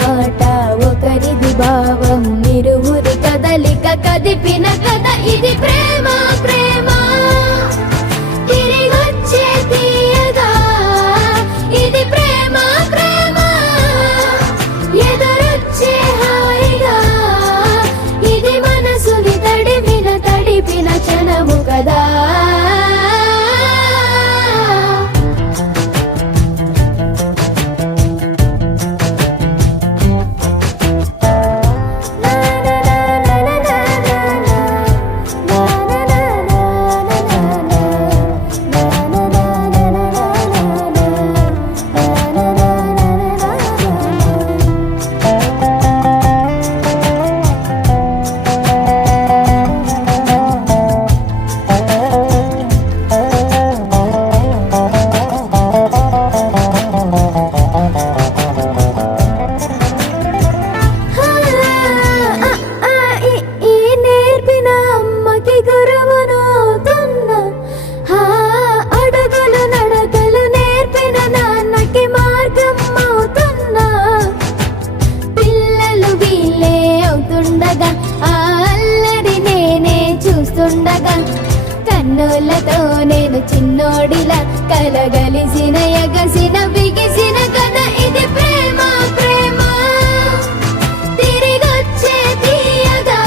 మాట ఒకరిది భావం ఇరువురి కదలిక కదిపిన కథ ఇది ప్రేమ ప్రేమ తిరిగొచ్చే తీయగా ఇది ప్రేమ ప్రేమ ఎదురొచ్చే హాయిగా ఇది మనసుని తడిపిన క్షణము కదా కన్నులతో నేను చిన్నోడిలా కలగలిసిన ఎగసిన బిగిసిన కథ ఇది ప్రేమ ప్రేమ తిరిగొచ్చే తీయగా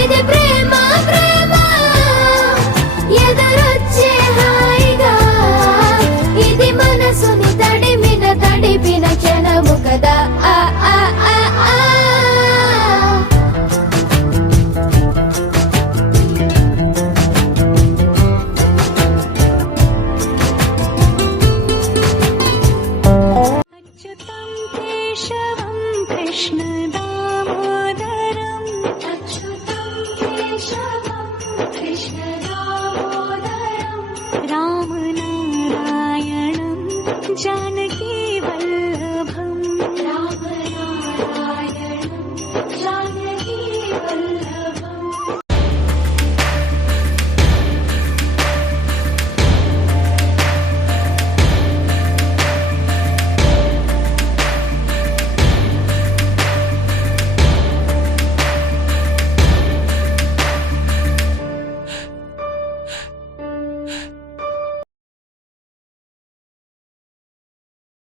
ఇది ప్రేమ ప్రేమ ఎదురొచ్చే హాయిగా ఇది మనసుని తడిపిన క్షణము కదా ఆ ఆ ఆ ఆ जानकी वल्लभ